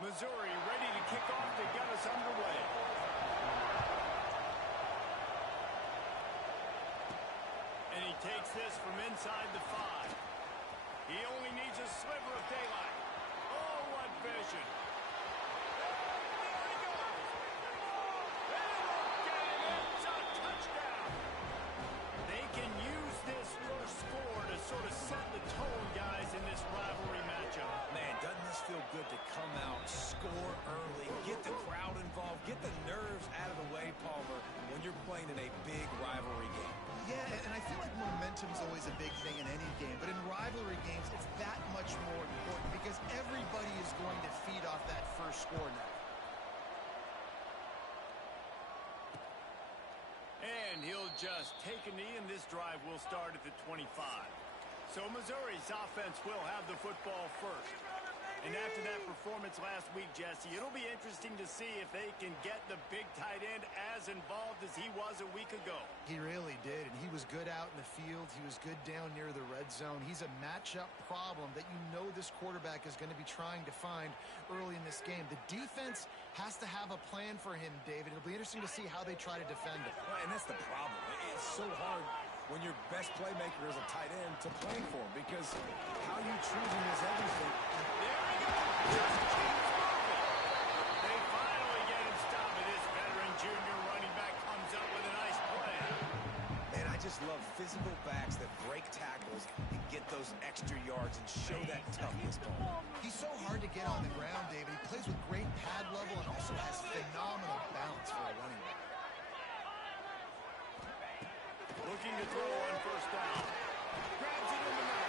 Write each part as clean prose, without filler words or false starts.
Missouri ready to kick off to get us underway. And he takes this from inside the 5. He only needs a sliver of daylight. Oh, what vision. There he goes. Get him. It's a touchdown. They can use this first score to sort of set the tone, guys, in this rivalry matchup. Man, doesn't this feel good to come out, score early, get the crowd involved, get the nerves out of the way, Palmer, when you're playing in a big rivalry game. Yeah, and I feel like momentum's always a big thing in any game, but in rivalry games, it's that much more important because everybody is going to feed off that first score now. And he'll just take a knee, and this drive will start at the 25. So Missouri's offense will have the football first. And after that performance last week, Jesse, it'll be interesting to see if they can get the big tight end as involved as he was a week ago. He really did, and he was good out in the field. He was good down near the red zone. He's a matchup problem that you know this quarterback is going to be trying to find early in this game. The defense has to have a plan for him, David. It'll be interesting to see how they try to defend him. Well, and that's the problem. It's so hard when your best playmaker is a tight end to play for him because how you choose him is everything. There he goes. Just keeps moving. They finally get him stopped. This veteran junior running back comes up with a nice play. And I just love physical backs that break tackles and get those extra yards and show that toughness, Paul. He's so hard to get on the ground, David. He plays with great pad level and also has phenomenal balance for a running back. Looking to throw on first down. Grabs it in the middle.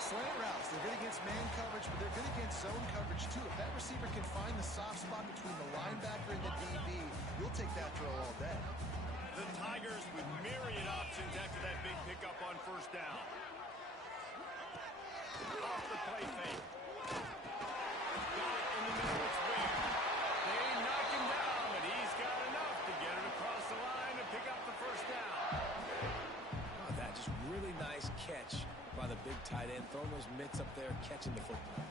Slant routes, they're good against man coverage, but they're good against zone coverage too. If that receiver can find the soft spot between the linebacker and the DB, you'll take that throw all day. The Tigers with myriad options after that big pickup on first down. Off the play fake. Got it in the middle, it's weird. They knock him down, but he's got enough to get it across the line and pick up the first down. Oh, that just really nice catch by the big tight end, throwing those mitts up there, catching the football.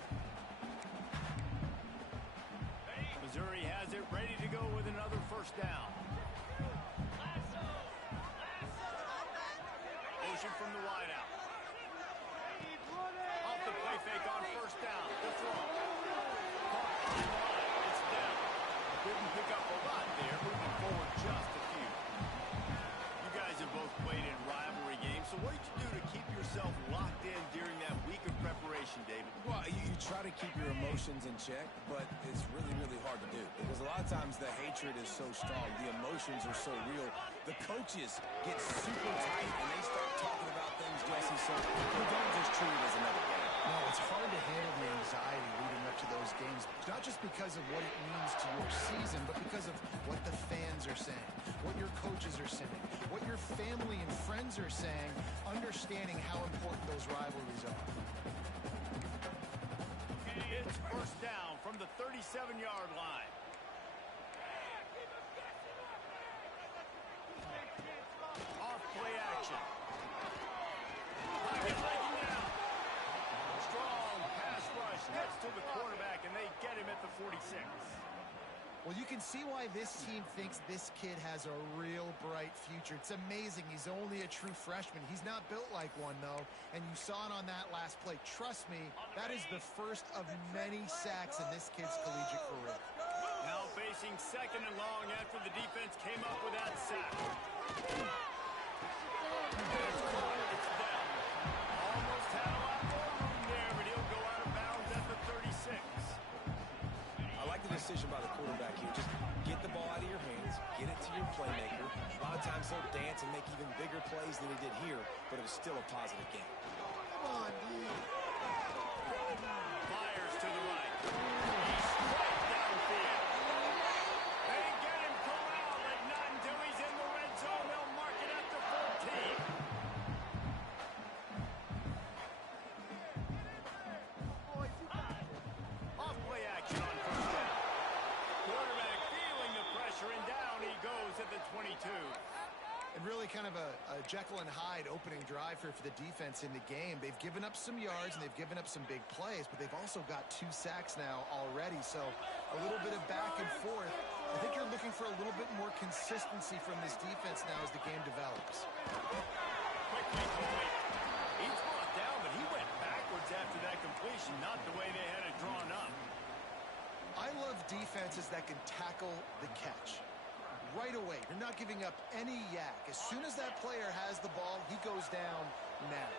Missouri has it ready to go with another first down. Motion from the wideout. Off the play fake on first down. The throw. Caught behind the line. It's down. Didn't pick up a lot there. Moving forward just a few. You guys have both played in rivalry games, so what did you do to keep yourself locked in during that week of preparation, David? Well, you try to keep your emotions in check, but it's really, really hard to do because a lot of times the hatred is so strong. The emotions are so real. The coaches get super tight and they start talking about things, Jesse, so you don't just treat it as another game. No, it's hard to handle the anxiety leading up to those games, not just because of what it means to your season, but because of what the fans are saying, what your coaches are saying, what your family and friends are saying, understanding how important those rivalries are. It's first down from the 37-yard line. Off play action. Pocket breaking down. Strong pass rush gets to the quarterback, and they get him at the 46. Well, you can see why this team thinks this kid has a real bright future. It's amazing. He's only a true freshman. He's not built like one, though, and you saw it on that last play. Trust me, that is the first of many sacks in this kid's collegiate career. Now facing second and long after the defense came up with that sack. It's caught. It's down. Almost had a lot more room there, but he'll go out of bounds at the 36. I like the decision by the quarterback here. Just get the ball out of your hands, get it to your playmaker. A lot of times he'll dance and make even bigger plays than he did here, but it was still a positive game. Come on, dude. Fires to the right. He's straight downfield. They get him corralled, but not until he's in the red zone. They'll mark it at the 14. Off play action on first down. Quarterback feeling the pressure, and down he goes at the 22. And really kind of a Jekyll and Hyde opening drive here for the defense in the game. They've given up some yards and they've given up some big plays, but they've also got 2 sacks now already. So a little bit of back and forth. I think you're looking for a little bit more consistency from this defense now as the game develops. Quick. He's brought down, but he went backwards after that completion, not the way they had it drawn up. I love defenses that can tackle the catch. Right away, you're not giving up any yak. As soon as that player has the ball, he goes down now.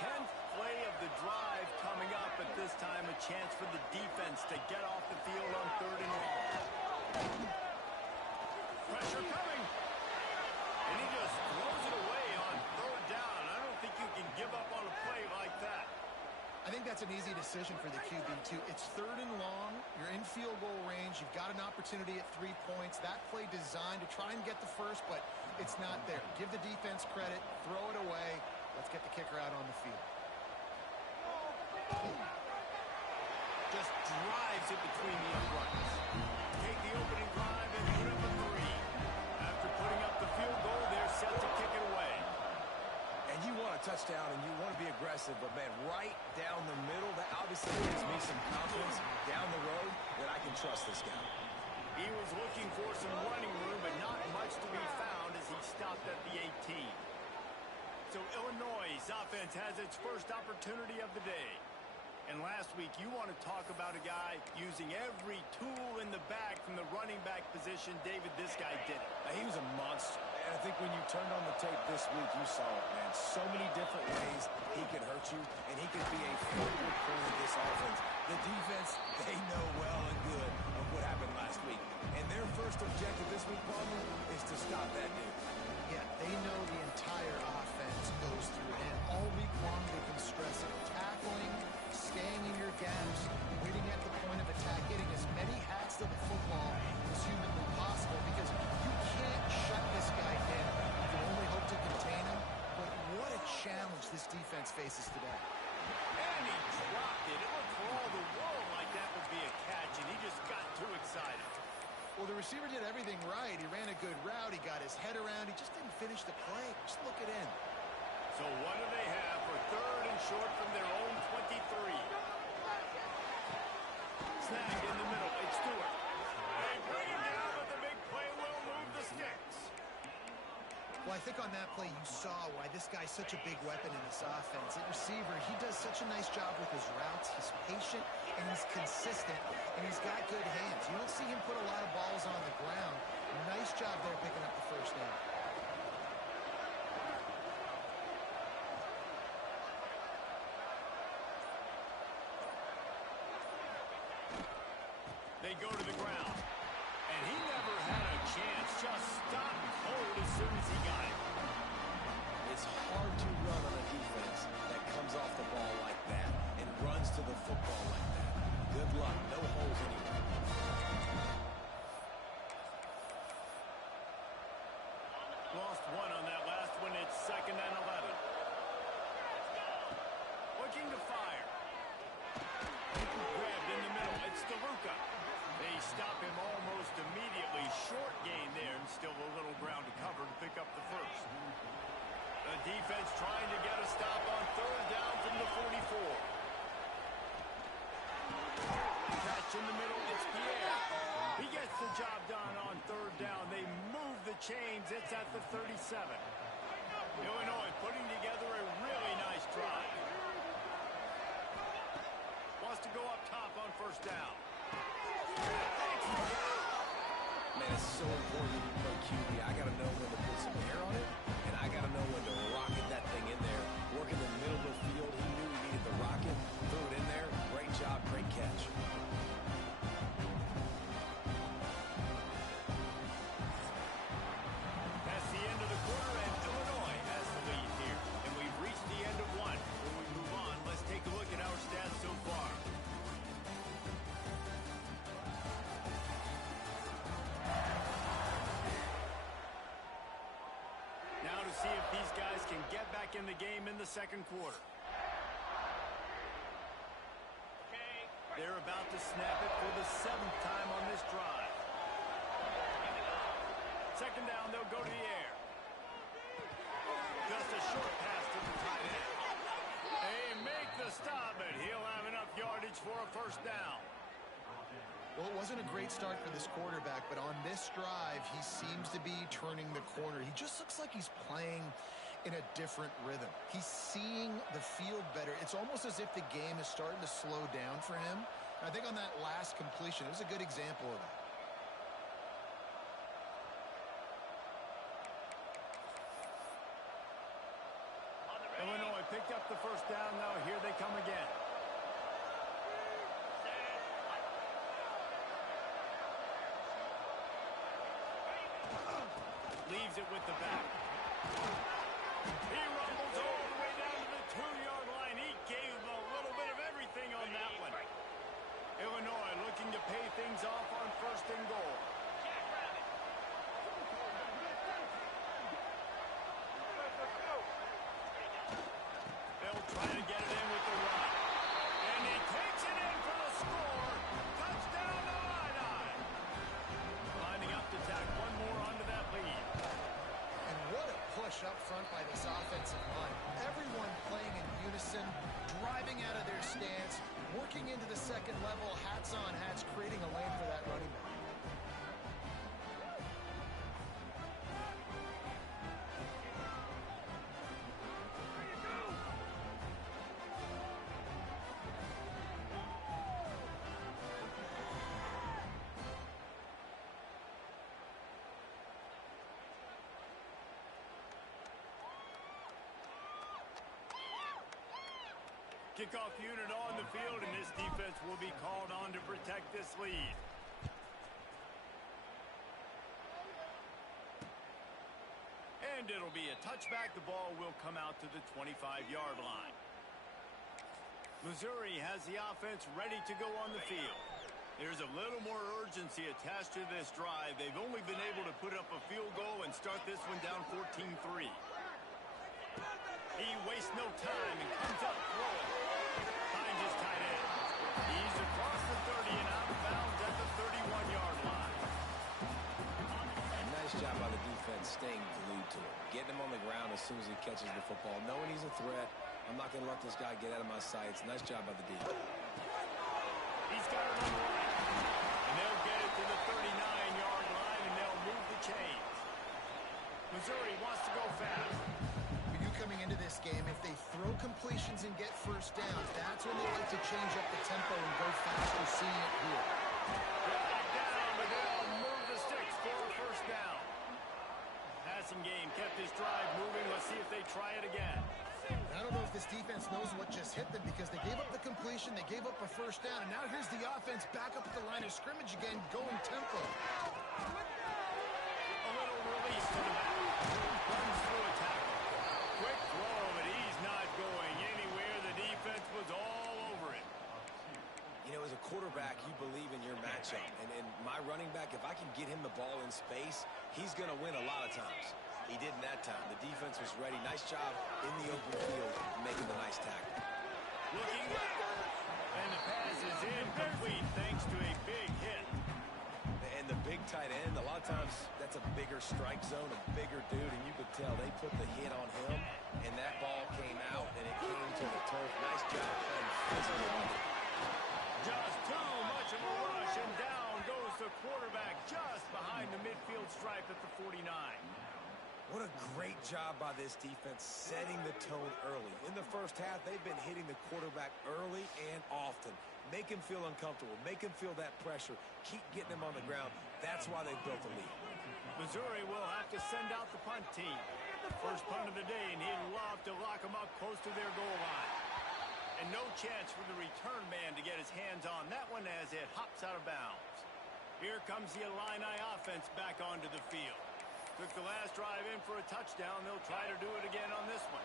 10th play of the drive coming up at this time. A chance for the defense to get off the field on 3rd and long. Pressure coming. And he just throws it away on 3rd down. I don't think you can give up on a play like that. I think that's an easy decision for the QB, too. It's 3rd and long. You're in field goal range. You've got an opportunity at 3 points. That play designed to try and get the first, but it's not there. Give the defense credit. Throw it away. Let's get the kicker out on the field. Just drives it between the uprights. Take the opening drive and put up a 3. After putting up the field goal, they're set to kick it away. And you want a touchdown and you want to be aggressive, but, man, right down the middle, that obviously gives me some confidence down the road that I can trust this guy. He was looking for some running room, but not much to be found as he stopped at the 18. So Illinois' offense has its first opportunity of the day. And last week, you want to talk about a guy using every tool in the bag from the running back position. David, this guy did it. He was a monster. And I think when you turned on the tape this week, you saw it, man. So many different ways he could hurt you, and he could be a focal point of this offense. The defense, they know well and good of what happened last week. And their first objective this week, Palmer, is to stop that dude. Yeah, they know the entire offense goes through him. All week long, they've been stressing tackling, staying in your gaps, waiting at the point of attack, getting as many hats to the football as humanly possible, because you can't shut this guy down. You can only hope to contain him, but what a challenge this defense faces today. And he dropped it. It looked for all the world like that would be a catch, and he just got too excited. Well, the receiver did everything right. He ran a good route. He got his head around. He just didn't finish the play. Just look it in. So what do they have for 3rd and short from their own 23? Snag in the middle. It's Stewart. They bring him down, but the big play will move the sticks. Well, I think on that play you saw why this guy's such a big weapon in this offense. At receiver, he does such a nice job with his routes. He's patient, and he's consistent, and he's got good hands. You don't see him put a lot of balls on the ground. Nice job there picking up the first down. They go to the ground. And he never had a chance. Just stopped cold as soon as he got it. It's hard to run on a defense that comes off the ball like that and runs to the football like that. Good luck. No holes anywhere. Lost one on that last one. It's 2nd and 11. Looking to fire. Grabbed in the middle. It's DeLuca. They stop him almost immediately. Short gain there, and still a little ground to cover to pick up the first. The defense trying to get a stop on 3rd down from the 44. Catch in the middle. It's Pierre. He gets the job done on 3rd down. They move the chains. It's at the 37. Illinois putting together a really nice drive. Wants to go up top on 1st down. Man, it's so important when you play QB. I got to know when to put some air on it, and I got to know when to rocket that thing in there. Work in the middle of the field. He knew he needed the rocket. Threw it in there. Great job. Great catch. That's the end of the quarter, and Illinois has the lead here. And we've reached the end of one. When we move on, let's take a look at our stats so far. Now to see if these guys can get back in the game in the 2nd quarter. They're about to snap it for the 7th time on this drive. 2nd down, they'll go to the air. short pass to the tight end. They make the stop, but he'll have enough yardage for a first down. Well, it wasn't a great start for this quarterback, but on this drive, he seems to be turning the corner. He just looks like he's playing in a different rhythm. He's seeing the field better. It's almost as if the game is starting to slow down for him. I think on that last completion, it was a good example of that. Illinois picked up the first down. Now here they come again. Leaves it with the back. He rumbles all the way down to the 2-yard line. He gave a little bit of everything on that one. Illinois looking to pay things off on first and goal. They'll try to get it in with the run. And he takes it in for the score. Touchdown to Illini. Lining up to tack one more onto that lead. And what a push up front by this offensive line. Everyone playing in unison, driving out of their stance, working into the second level, hats on hats, creating a lane for that running back. Kickoff unit on the field, and this defense will be called on to protect this lead. And it'll be a touchback. The ball will come out to the 25-yard line. Missouri has the offense ready to go on the field. There's a little more urgency attached to this drive. They've only been able to put up a field goal and start this one down 14-3. He wastes no time and comes up throwing. Finds his tight end. He's across the 30 and out of bounds at the 31-yard line. A nice job by the defense staying glued to it. Getting him on the ground as soon as he catches the football. Knowing he's a threat. I'm not going to let this guy get out of my sights. Nice job by the defense. He's got it on the right. And they'll get it to the 39-yard line, and they'll move the chains. Missouri wants to go fast. Coming into this game, if they throw completions and get first downs, that's when they like to change up the tempo and go fast. We're seeing it here. Down, but they'll move the sticks for a first down. Passing game kept this drive moving. Let's see if they try it again. I don't know if this defense knows what just hit them because they gave up the completion, they gave up a first down, and now here's the offense back up at the line of scrimmage again, going tempo. A little release to the back. Runs through a tackle. Quick throw, but he's not going anywhere. The defense was all over it. You know, as a quarterback, you believe in your matchup. And my running back, if I can get him the ball in space, he's going to win a lot of times. He didn't that time. The defense was ready. Nice job in the open field, making the nice tackle. Looking left. And the pass is incomplete thanks to a big hit. And the big tight end, a lot of times that's a bigger strike zone, a bigger dude, and you could tell they put the hit on him, and that ball came out, and it came to the turf. Nice job playing physical. Just too much of a rush, and down goes the quarterback just behind the midfield stripe at the 49. What a great job by this defense setting the tone early. In the first half, they've been hitting the quarterback early and often. Make him feel uncomfortable. Make him feel that pressure. Keep getting him on the ground. That's why they built the lead. Missouri will have to send out the punt team. First punt of the day, and he'd love to lock them up close to their goal line. And no chance for the return man to get his hands on that one as it hops out of bounds. Here comes the Illini offense back onto the field. Took the last drive in for a touchdown. They'll try to do it again on this one.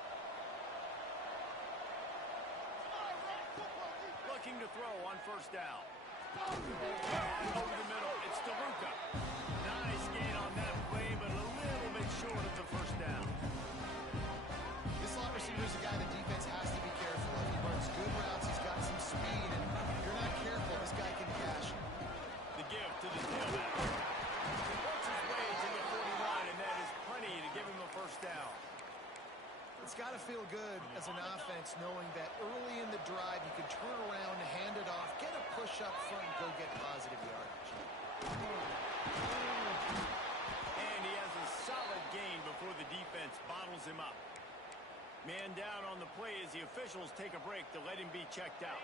Looking to throw on first down. Over the middle. It's DeLuca. Nice gain on that play, but a little bit short of the first down. This slot receiver is a guy the defense has to be careful of. He runs good routes. He's got some speed, and if you're not careful, this guy can cash it. The give to the tailback. Works his way to the 41, and that is plenty to give him a first down. It's got as an offense knowing that early in the drive you can turn around, hand it off, get a push up front, and go get positive yardage. And he has a solid gain before the defense bottles him up. Man down on the play as the officials take a break to let him be checked out.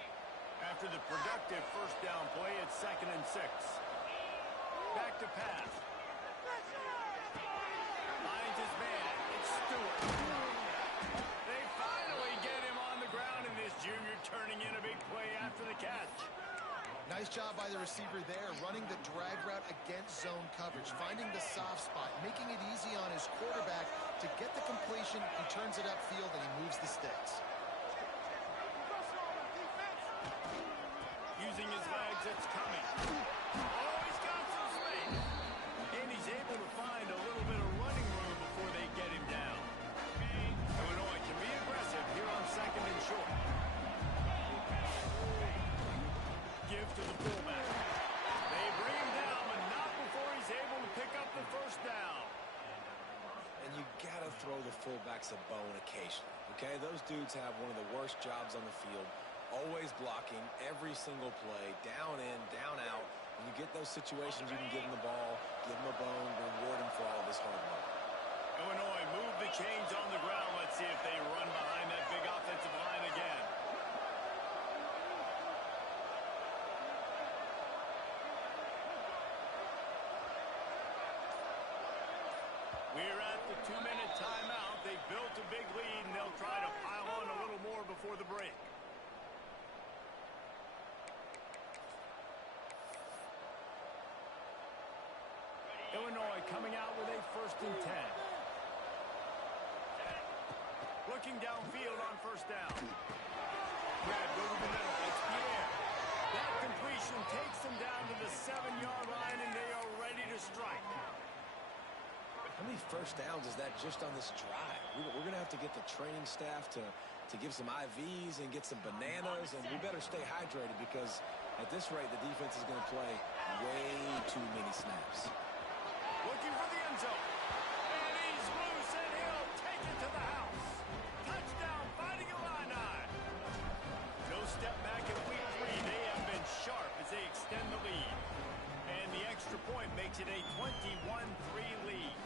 After the productive first down play, it's 2nd and 6. Back to pass. Finds his man. It's Stewart. They finally get him on the ground, and this junior turning in a big play after the catch. Nice job by the receiver there, running the drag route against zone coverage, finding the soft spot, making it easy on his quarterback to get the completion. He turns it upfield, and he moves the sticks. Using his legs, it's coming. Oh, he's got some space. And he's able to find a little bit of running room before they get him down. Illinois can be aggressive here on 2nd and short. Give to the fullback. They bring him down, but not before he's able to pick up the first down. And you got to throw the fullbacks a bone occasionally, okay? Those dudes have one of the worst jobs on the field. Always blocking every single play, down in, down out. When you get those situations, you can give them the ball, give them a bone, reward him for all of his hard work. Illinois move the chains on the ground. Let's see if they run behind that big offensive line again. We're at the 2-minute timeout. They've built a big lead, and they'll try to pile on a little more before the break. Illinois coming out with a 1st and 10. Looking downfield on first down. Grab over the middle. It's Pierre. That completion takes them down to the 7-yard line, and they are ready to strike. How many first downs is that just on this drive? We're going to have to get the training staff to give some IVs and get some bananas, and we better stay hydrated because at this rate, the defense is going to play way too many snaps. Looking for the end zone. And he's loose, and he'll take it to the house. Touchdown, Fighting Illini. No step back in week 3. They have been sharp as they extend the lead. And the extra point makes it a 21-3 lead.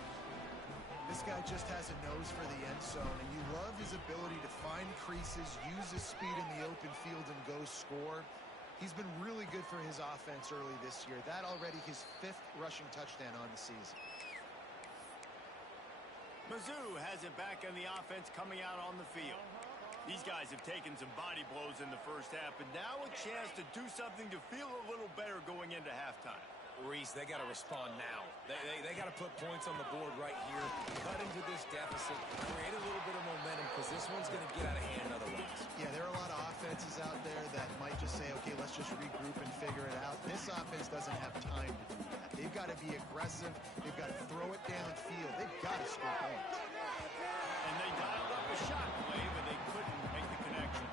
This guy just has a nose for the end zone, and you love his ability to find creases, use his speed in the open field, and go score. He's been really good for his offense early this year. That already his 5th rushing touchdown on the season. Mizzou has it back on the offense coming out on the field. These guys have taken some body blows in the first half, but now a chance to do something to feel a little better going into halftime. Reese, they got to respond now. They got to put points on the board right here, cut into this deficit, create a little bit of momentum because this one's going to get out of hand otherwise. Yeah, there are a lot of offenses out there that might just say, okay, let's just regroup and figure it out. This offense doesn't have time to do that. They've got to be aggressive. They've got to throw it downfield. They've got to score points. And they dialed up a shot play, but they couldn't make the connection.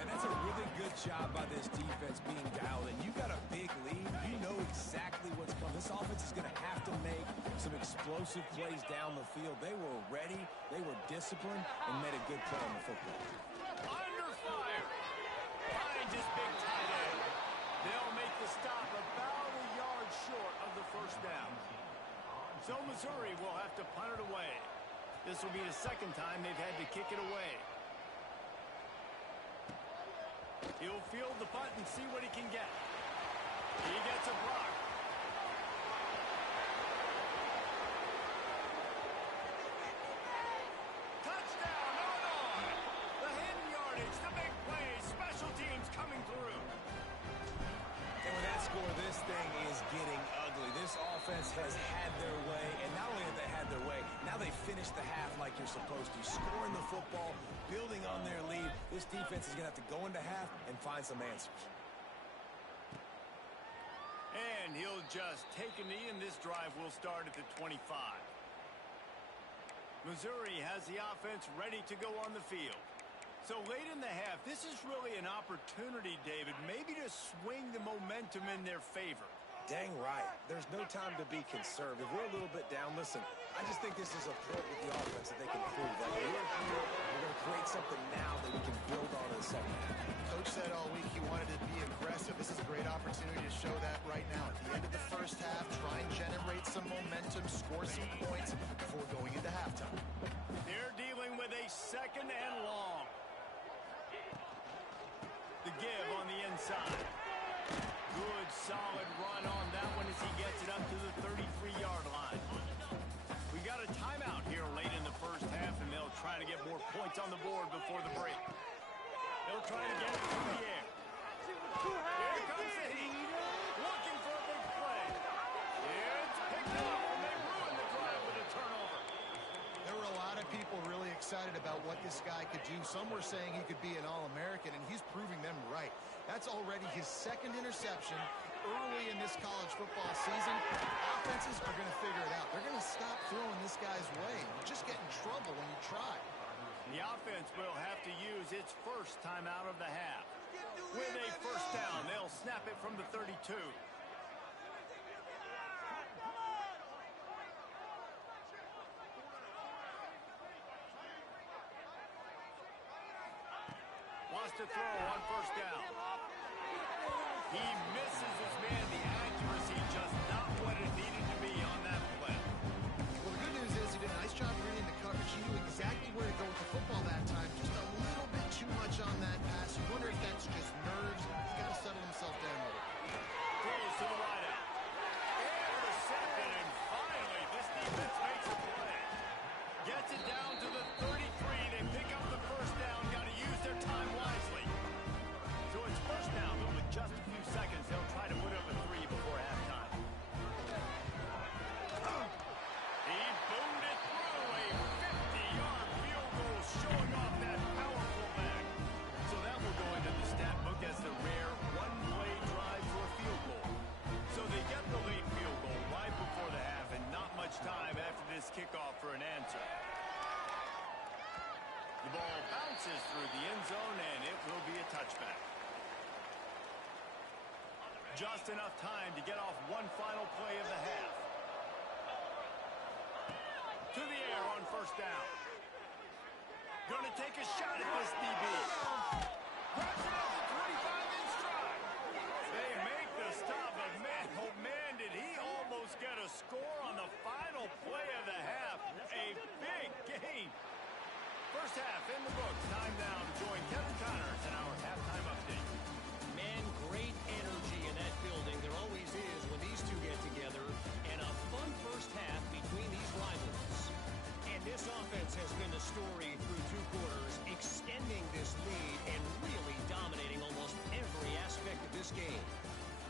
And that's a really good job by this defense being dialed in. You got a big lead. You know exactly what's coming. This offense is going to have to make some explosive plays down the field. They were ready, they were disciplined, and made a good play on the football. Under fire. Finds his big tight end. They'll make the stop about a yard short of the first down. So Missouri will have to punt it away. This will be the 2nd time they've had to kick it away. He'll field the punt and see what he can get. He gets a block. Touchdown, Illinois! The hidden yardage, the big play, special teams coming through. And with that score, this thing is getting ugly. This offense has had their way, and not only have they had their way, now they finish the half like you're supposed to, scoring the football, building on their lead. This defense is going to have to go into half and find some answers. And he'll just take a knee, and this drive will start at the 25. Missouri has the offense ready to go on the field. So late in the half, this is really an opportunity, David, maybe to swing the momentum in their favor. Dang right. There's no time to be conserved. If we're a little bit down, listen, I just think this is a point with the offense that they can prove that we're here, we're going to create something now that we can build on in the second half. Coach said all week he wanted to be aggressive. This is a great opportunity to show that right now. At the end of the first half, try and generate some momentum, score some points before going into halftime. They're dealing with a second and long. The give on the inside. Good, solid run on that one as he gets it up to the 33-yard line. We got a timeout here late in the first half, and they'll try to get more points on the board before the break. They'll try to get it through the air. Here comes the heat. Looking for a big play. It's picked up, and they ruined the drive with a turnover. There were a lot of people really excited about what this guy could do. Some were saying he could be an All-American, and he's proving them right. That's already his second interception early in this college football season. Offenses are going to figure it out. They're going to stop throwing this guy's way. You just get in trouble when you try. The offense will have to use its first time out of the half. With a first down, they'll snap it from the 32. Wants to throw on first down. He misses his man. The accuracy just not what it needed to be on that play. Well, the good news is he did a nice job reading the coverage. He knew exactly where to go with the football that time. Just a little bit too much on that pass. You wonder if that's just nerves. He's got to settle himself down a little. Throws to the wideout. Intercepted, and finally this defense makes a play. Gets it down to the 33. They pick up the first down. Got to use their time wisely. So it's first down, but with just a few seconds, they'll try to put up a 3 before halftime. He boomed it through a 50-yard field goal, showing off that powerful leg. So that will go into the stat book as the rare one-play drive for a field goal. So they get the late field goal right before the half, and not much time after this kickoff for an answer. The ball bounces through the end zone, and it will be a touchback. Just enough time to get off one final play of the half. To the air on first down. Gonna take a shot at this DB. Grabs it at the 25 in stride. They make the stop, but man, oh man, did he almost get a score on the final play of the half. A big gain. First half in the books. Time now to join Kevin Connors in our halftime update. Man, great energy in that building. There always is when these two get together. And a fun first half between these rivals. And this offense has been the story through 2 quarters, extending this lead and really dominating almost every aspect of this game.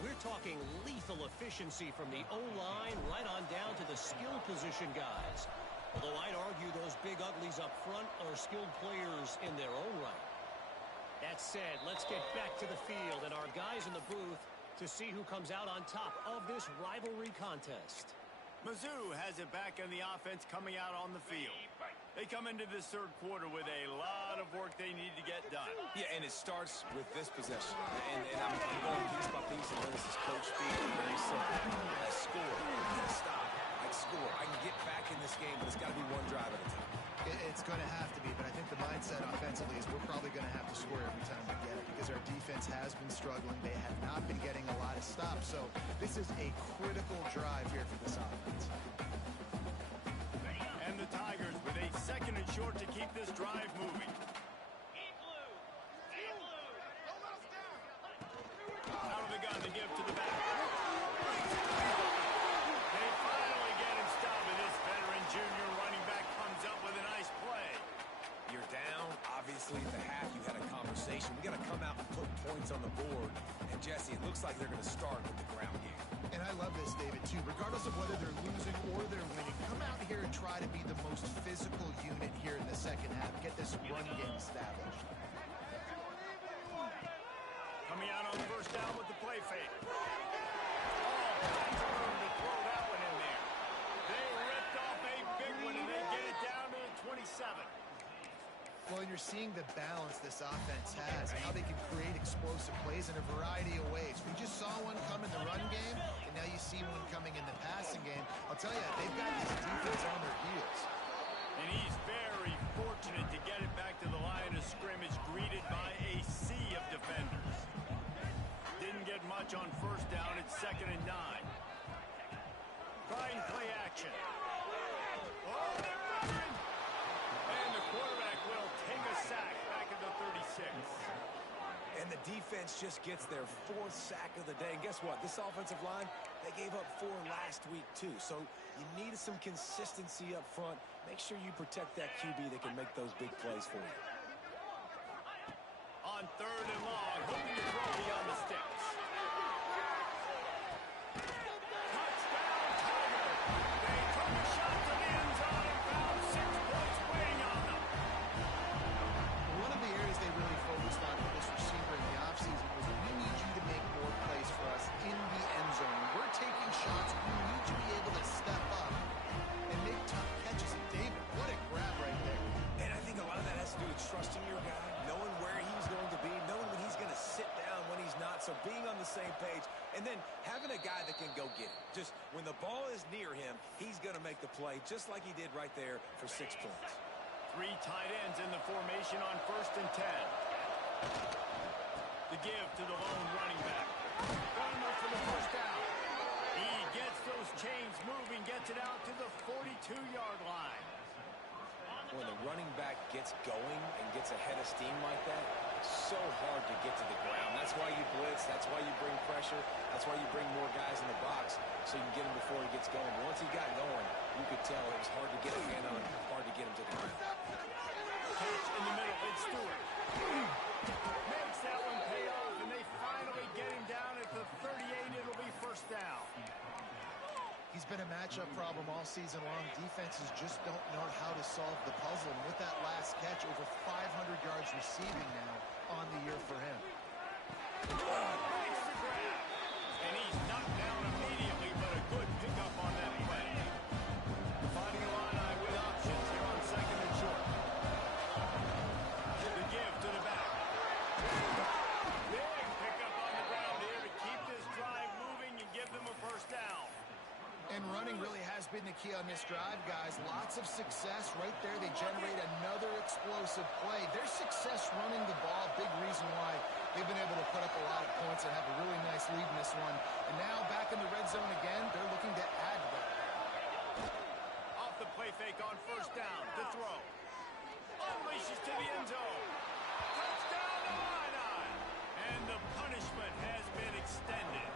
We're talking lethal efficiency from the O-line right on down to the skill position guys. Although I'd argue those big uglies up front are skilled players in their own right. That said, let's get back to the field and our guys in the booth to see who comes out on top of this rivalry contest. Mizzou has it back in the offense coming out on the field. They come into this third quarter with a lot of work they need to get done. Yeah, and it starts with this possession. And I'm going piece by piece, and this is coach speak. Very simple. I score. I stop. I score. I can get back in this game, but it's got to be one drive at a time. It's going to have to be, but I think the mindset offensively is we're probably going to have to score every time we get it because our defense has been struggling. They have not been getting a lot of stops, so this is a critical drive here for this offense. And the Tigers with a second and short to keep this drive moving. Out of the gun to give to the back. They finally get him stopped, and this veteran junior running back comes up with a nice play. You're down. Obviously, at the half, you had a conversation. We got to come out and put points on the board. And, Jesse, it looks like they're going to start with the ground game. And I love this, David, too. Regardless of whether they're losing or they're winning, come out here and try to be the most physical unit here in the second half. Get this run game established. Coming out on first down with the play fake. Oh, kinds of room to throw that one in there. They ripped off a big one, and they get it down to the 27. Well, and you're seeing the balance this offense has and how they can create explosive plays in a variety of ways. We just saw one come in the run game, and now you see one coming in the passing game. I'll tell you, they've got this defense on their heels. And he's very fortunate to get it back to the line of scrimmage, greeted by a sea of defenders. Didn't get much on first down. It's 2nd and 9. Trying play action. Oh, they're running! And the quarterback will take a sack back at the 36. And the defense just gets their 4th sack of the day. And guess what? This offensive line, they gave up 4 last week too. So you need some consistency up front. Make sure you protect that QB that can make those big plays for you. On 3rd and long, hoping to throw beyond the sticks. Touchdown, Tiger! They took a shot to the end zone and found 6 points waiting on them. One of the areas they really focused on for this receiver in the offseason was we need you to make more plays for us in the end zone. We're taking shots. We need you to be able to step up and make tough catches. And David, what a grab right there. And I think a lot of that has to do with trusting your guy, knowing where he's going to be, knowing when he's going to sit down, when he's not. So being on the same page, and then having a guy that can go get it. Just when the ball is near him, he's going to make the play, just like he did right there for 6 points. 3 tight ends in the formation on 1st and 10. The give to the lone running back. Going up for the first down. He gets those chains moving, gets it out to the 42-yard line. When the running back gets going and gets ahead of steam like that, so hard to get to the ground. That's why you blitz. That's why you bring pressure. That's why you bring more guys in the box so you can get him before he gets going. Once he got going, you could tell it was hard to get a hand on him, hard to get him to the ground. Catch in the middle, it's Stewart. Makes that one pay off, and they finally get him down at the 38. It'll be first down. He's been a matchup problem all season long. Defenses just don't know how to solve the puzzle. And with that last catch, over 500 yards receiving now on the year for him. Makes the grab. And he's knocked down immediately, but a good pickup on that play. Finding a line with options here on 2nd and short. The give to the back. Big pickup on the ground here to keep this drive moving and give them a first down. And running really has been the key on this drive, guys. Lots of success right there. They generate another explosive play. Their success running the ball, big reason why they've been able to put up a lot of points and have a really nice lead in this one. And now back in the red zone again, they're looking to add to that. Off the play fake on first down. To throw. Unleashes to the end zone. Touchdown to Illini. And the punishment has been extended.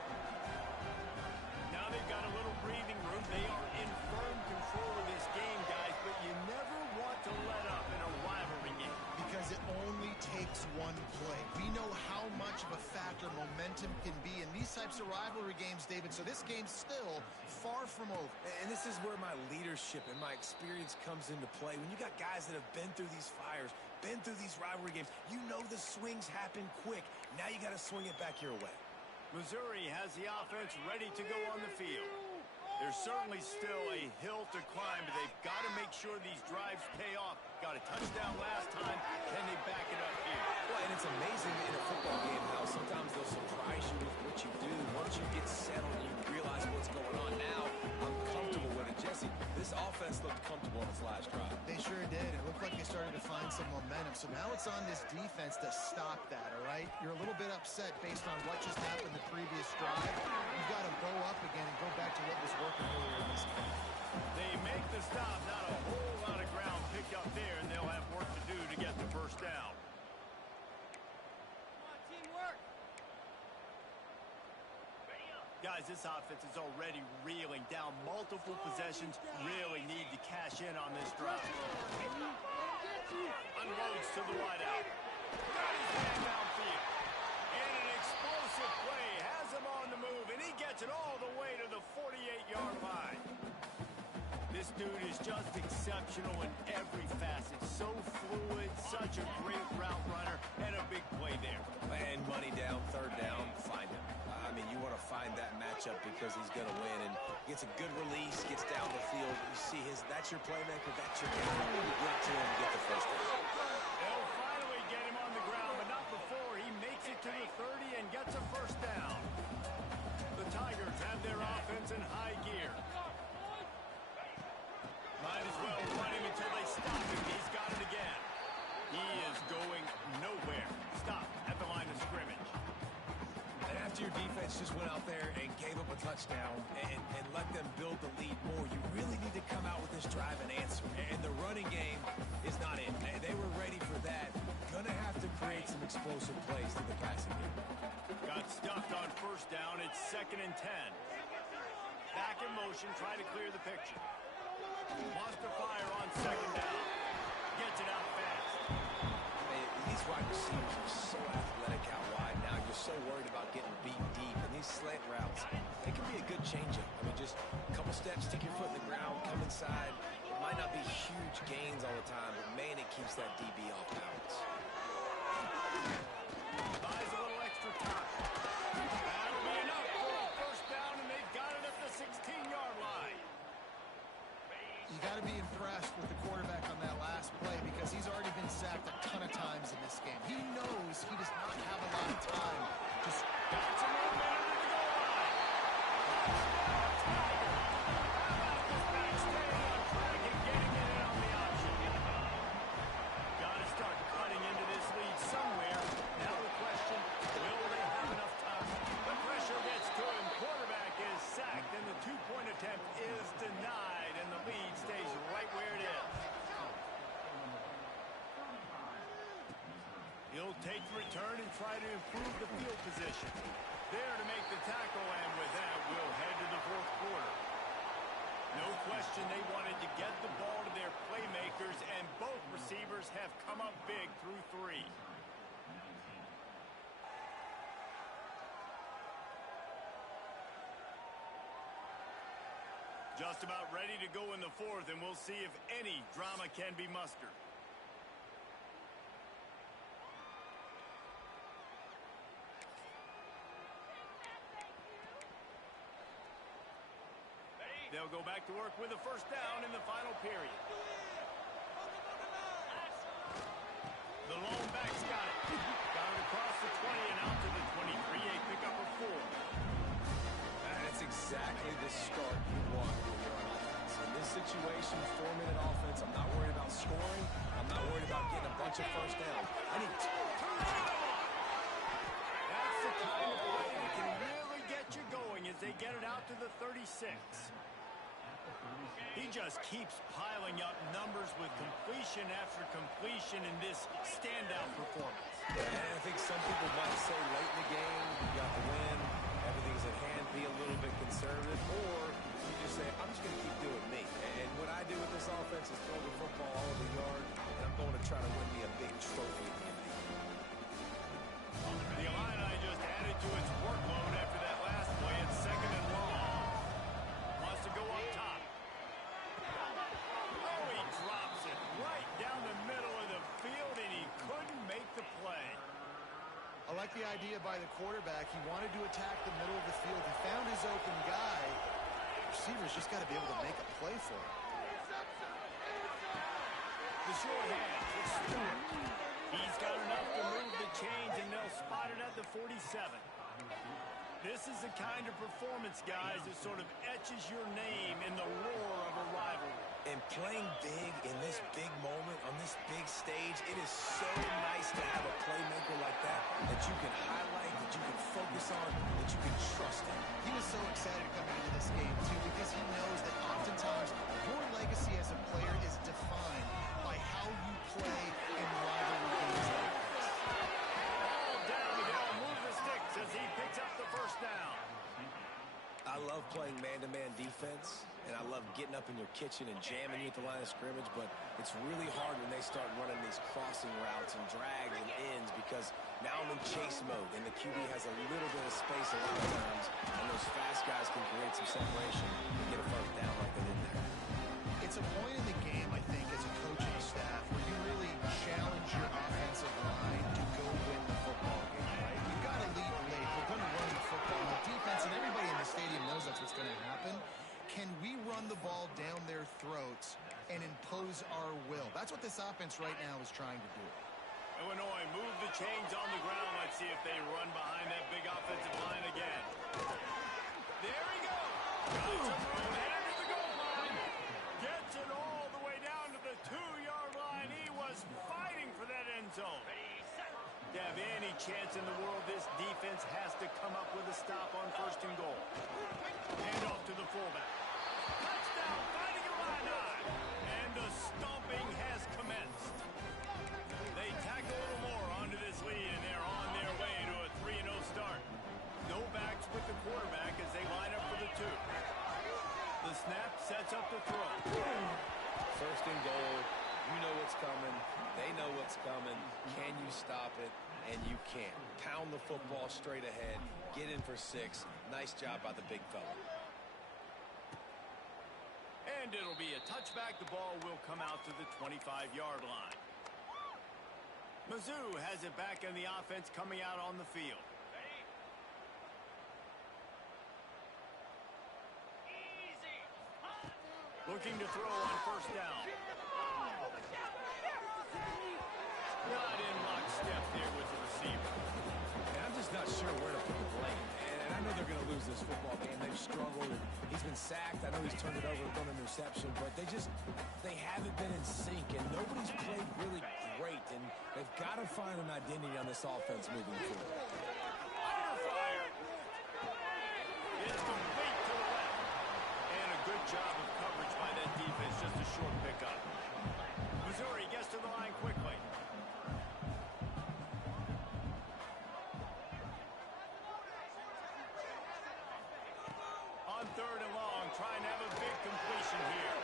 Now they've got a little breathing room. They are in firm control of this game, guys, but you never want to let up in a rivalry game. Because it only takes one play. We know how much of a factor momentum can be in these types of rivalry games, David, so this game's still far from over. And this is where my leadership and my experience comes into play. When you got guys that have been through these fires, been through these rivalry games, you know the swings happen quick. Now you got to swing it back your way. Missouri has the offense ready to go on the field. There's certainly still a hill to climb, but they've got to make sure these drives pay off. Got a touchdown last time. Can they back it up here? Well, and it's amazing in a football game how sometimes they'll surprise you with what you do. Once you get settled, you realize what's going on. Now, I'm comfortable with it. Jesse, this offense looked comfortable on its last drive. They sure did. It looked like they started to find some momentum. So now it's on this defense to stop that, all right? You're a little bit upset based on what just happened the previous drive. You've got to go up again and go back to what was working earlier in this game. They make the stop. Not a whole lot of ground picked up there, and they'll have work to do to get the first down. Guys, this offense is already reeling down multiple possessions. Really need to cash in on this drive. Unloads to the wideout. Got his man downfield. And an explosive play has him on the move, and he gets it all the way to the 48-yard line. This dude is just exceptional in every facet. So fluid, such a great route runner, and a big play there. And money down, third down, find him. I mean, you want to find that matchup because he's going to win, and gets a good release, gets down the field. You see that's your playmaker, that's your guy. You get it to him, get the first down. They'll after your defense just went out there and gave up a touchdown and let them build the lead more, you really need to come out with this drive and answer. And the running game is not it. They were ready for that. Gonna have to create some explosive plays to the passing game. Got stuffed on first down. It's 2nd and 10. Back in motion, try to clear the picture. Wants to fire on 2nd down. Gets it out fast. These wide receivers are so athletic out wide now. You're so worried about getting beat deep. And these slant routes, they can be a good changeup. I mean, just a couple steps, stick your foot in the ground, come inside. It might not be huge gains all the time, but man, it keeps that DB off balance. Buys a little extra time. That'll be enough for a first down, and they've got it at the 16-yard line. You got to be impressed with the quarterback on that last play because he's already been sacked a ton of times in this game. He knows he does not have a lot of time. Just got some more minute to go line. How about this back staying on track and getting it in on the option? Got to start cutting into this lead somewhere. Now the question, will they have enough time? The pressure gets to him. Quarterback is sacked, and the two-point attempt is denied, and the lead stays right where it is. He'll take the return and try to improve the field position. There to make the tackle, and with that, we'll head to the 4th quarter. No question they wanted to get the ball to their playmakers, and both receivers have come up big through 3. Just about ready to go in the 4th, and we'll see if any drama can be mustered. They'll go back to work with a first down in the final period. The lone back's got it. Got it across the 20 and out to the 23. A pickup of 4. That's exactly the start you want when you're on offense. In this situation, 4-minute offense, I'm not worried about scoring. I'm not worried about getting a bunch of first downs. I need 2. That's the kind of play that can really get you going as they get it out to the 36. He just keeps piling up numbers with completion after completion in this standout performance. And I think some people might say late in the game, you got the win, everything's at hand, be a little bit conservative, or you just say, I'm just going to keep doing me. And what I do with this offense is throw the football all over the yard, and I'm going to try to win me a big trophy at the end of the year. The Illini just added to its workload after that last play at 2nd and long. Wants to go up top. Oh, he drops it right down the middle of the field, and he couldn't make the play. I like the idea by the quarterback. He wanted to attack the middle of the field. He found his open guy. Receivers just got to be able to make a play for him. The short hands, it's Stewart. He's got enough to move the chains, and they'll spot it at the 47. This is the kind of performance, guys, that sort of etches your name in the roar of a rivalry. And playing big in this big moment, on this big stage, it is so nice to have a playmaker like that you can highlight, that you can focus on, that you can trust in. He was so excited coming into this game, too, because he knows that oftentimes your legacy as a player is defined by how you play in rivalry games like this. All down to go, move the sticks as he picks up the first down. I love playing man-to-man defense, and I love getting up in your kitchen and jamming you at the line of scrimmage, but it's really hard when they start running these crossing routes and drags and ends because now I'm in chase mode, and the QB has a little bit of space a lot of times, and those fast guys can create some separation and get a first down like they did there. It's a point in the game, I think, as a coaching staff, where you really challenge your offensive line to go win the football game, right? You've got to lead late. We're going to run the football. The defense and everybody in the stadium knows that's what's going to happen. Can we run the ball down their throats and impose our will? That's what this offense right now is trying to do. Illinois move the chains on the ground. Let's see if they run behind that big offensive line again. There he goes. Got some room, headed to the goal line. Gets it all the way down to the 2-yard line. He was fighting for that end zone. To have any chance in the world, this defense has to come up with a stop on 1st and goal. Hand off to the fullback. Touchdown, finding Illini. And the stomping has commenced. They tack a little more onto this lead, and they're on their way to a 3-0 start. No backs with the quarterback as they line up for the 2. The snap sets up the throw. 1st and goal. You know what's coming. They know what's coming. Can you stop it? And you can't. Pound the football straight ahead. Get in for 6. Nice job by the big fella. And it'll be a touchback. The ball will come out to the 25-yard line. Mizzou has it back in the offense coming out on the field. Looking to throw on 1st down. Not in lockstep there with the receiver. And I'm just not sure where to put the blame. And I know they're going to lose this football game. They've struggled. He's been sacked. I know he's turned it over and thrown an interception. But they haven't been in sync. And nobody's played really great. And they've got to find an identity on this offense moving forward. Under fire. It's complete to the left. And a good job of coverage by that defense. Just a short pickup. Missouri gets to the line quickly. On 3rd and long, trying to have a big completion here.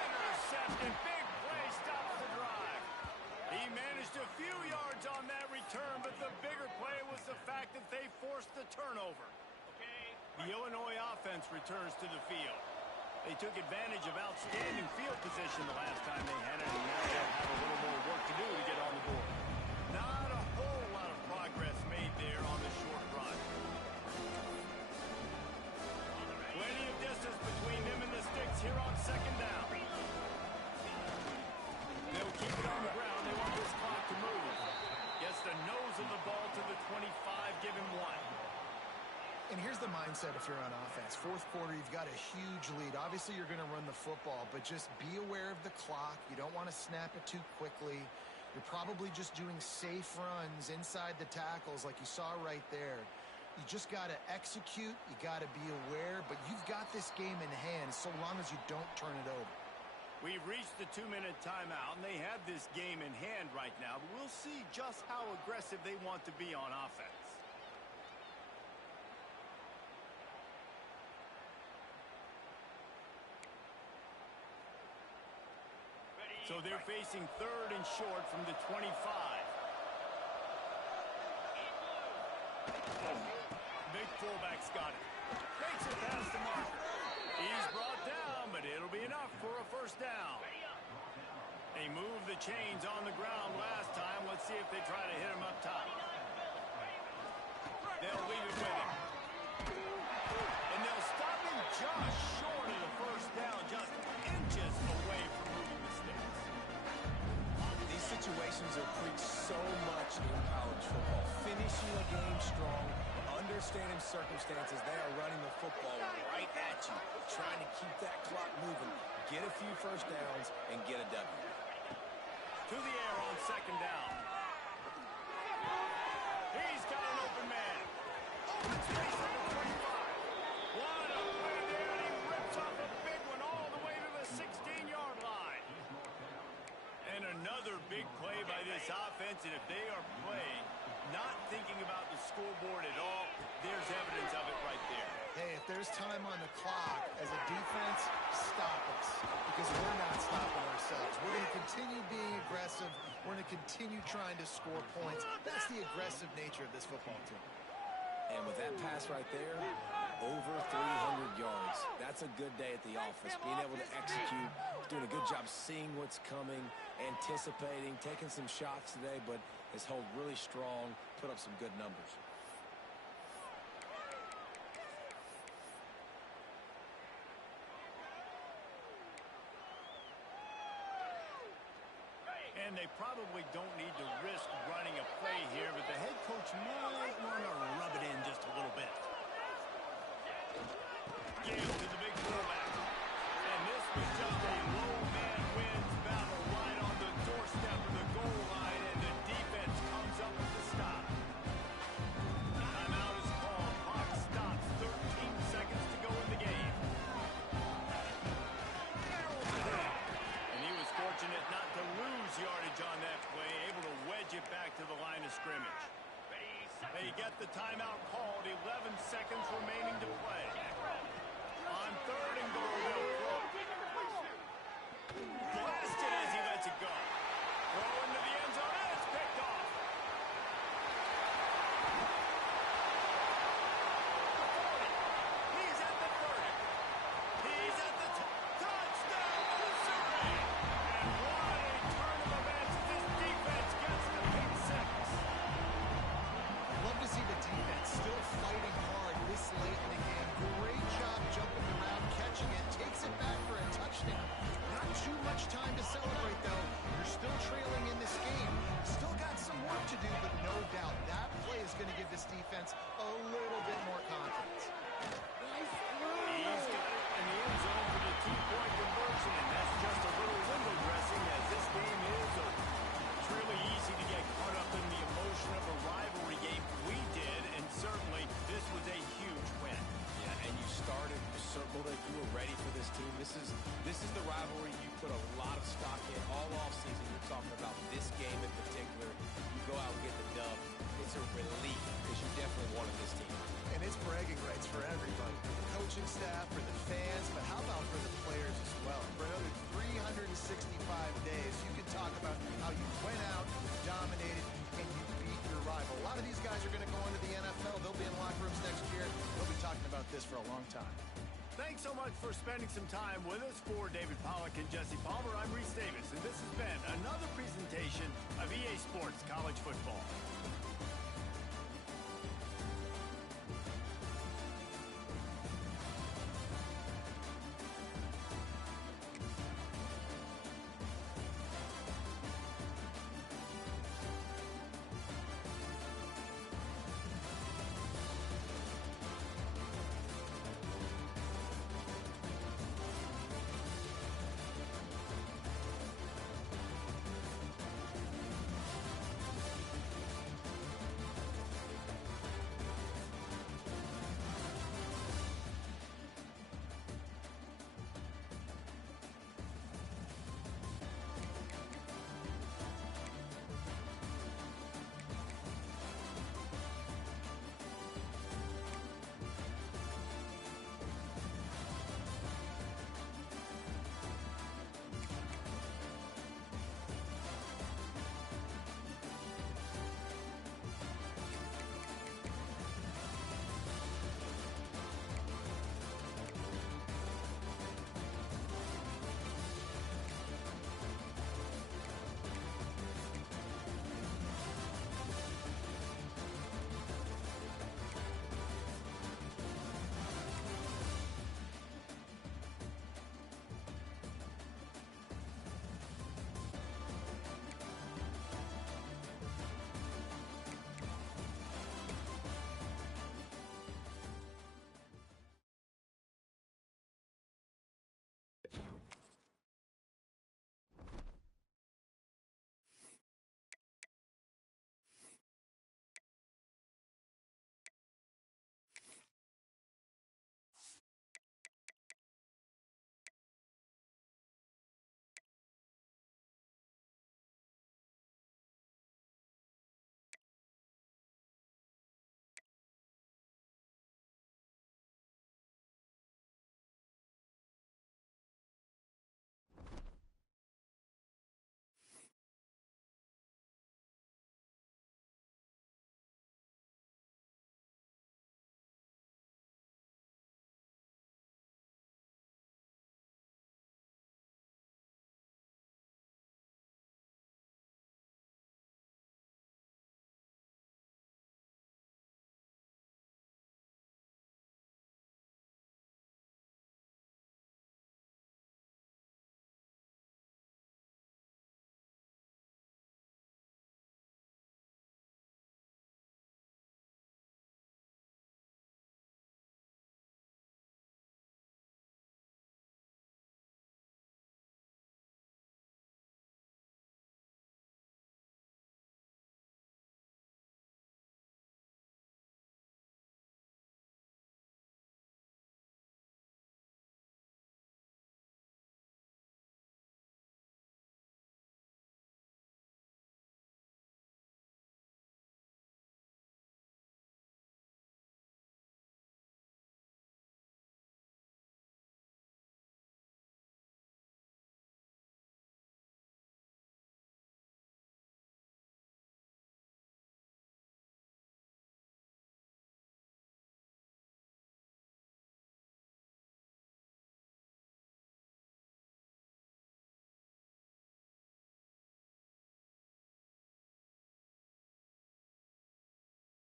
Intercepted. Big play stops the drive. He managed a few yards on that return, but the bigger play was the fact that they forced the turnover. The Illinois offense returns to the field. They took advantage of outstanding field position the last time they had it, and now they'll have a little more work to do to get on the board. Not a whole lot of progress made there on the short run. Plenty of distance between them and the sticks here on 2nd down. They'll keep it on the ground. They want this clock to move. Gets the nose of the ball to the 25, give him 1. And here's the mindset if you're on offense. 4th quarter, you've got a huge lead. Obviously, you're going to run the football, but just be aware of the clock. You don't want to snap it too quickly. You're probably just doing safe runs inside the tackles like you saw right there. You just got to execute. You got to be aware, but you've got this game in hand so long as you don't turn it over. We've reached the 2-minute timeout, and they have this game in hand right now, but we'll see just how aggressive they want to be on offense. So they're facing 3rd and short from the 25. Big fullback's got it. Makes it past the marker. He's brought down, but it'll be enough for a 1st down. They moved the chains on the ground last time. Let's see if they try to hit him up top. They'll leave it with him. And they'll stop him just short of the 1st down, just inches away from moving the sticks. These situations are preached so much in college football. Finishing a game strong, understanding circumstances. They are running the football right at you, trying to keep that clock moving, get a few 1st downs, and get a W. To the air on 2nd down. He's got an open man. Open space on the 25. What a play there, and he rips off a big one all the way to the 16-yard line. And another big play by this offense, and if they are playing, not thinking about the scoreboard at all, there's evidence of it right there. Hey, if there's time on the clock, as a defense, stop us. Because we're not stopping ourselves. We're going to continue being aggressive. We're going to continue trying to score points. That's the aggressive nature of this football team. And with that pass right there, over 300 yards. That's a good day at the office. Being able to execute, doing a good job seeing what's coming, anticipating, taking some shots today, but has held really strong, put up some good numbers. And they probably don't need to risk running a play here, but the head coach might want to rub it in just a little bit. Give to the big fullback. And this was just a low man wins battle right on the doorstep of the goal line, and the defense you get the timeout called. 11 seconds remaining to play. On third and goal, they'll throw. Blasted as he lets it go. Throw into the end zone, and it's picked off. He's at the 30. He's at the touchdown, Missouri! And what a turn of events as this defense gets the pick six. Love to see the defense still fighting hard this late in the game. Great job jumping around, catching it, takes it back for a touchdown. Not too much time to celebrate, though. You're still trailing in this game. Still got some work to do, but no doubt that play is going to give this defense a little bit more confidence. He's got it in the end zone for the two-point conversion, and that's just a little window dressing as this game is over. It's really easy to get caught up in the emotion of a rivalry game. We did, and certainly this was a huge win. Yeah, and you started, you circled it, you were ready for this team. This is the rivalry you put a lot of stock in all offseason. You're talking about this game in particular. You go out and get the dub. It's a relief because you definitely wanted this team. And it's bragging rights for everybody, for the coaching staff, for the fans, but how about for the players as well? For another 365 days, you can talk about how you went out, you dominated, and you beat your rival. A lot of these guys are going to go into the NFL. They'll be in locker rooms next year. They'll be talking about this for a long time. Thanks so much for spending some time with us. For David Pollack and Jesse Palmer, I'm Reese Davis, and this has been another presentation of EA Sports College Football.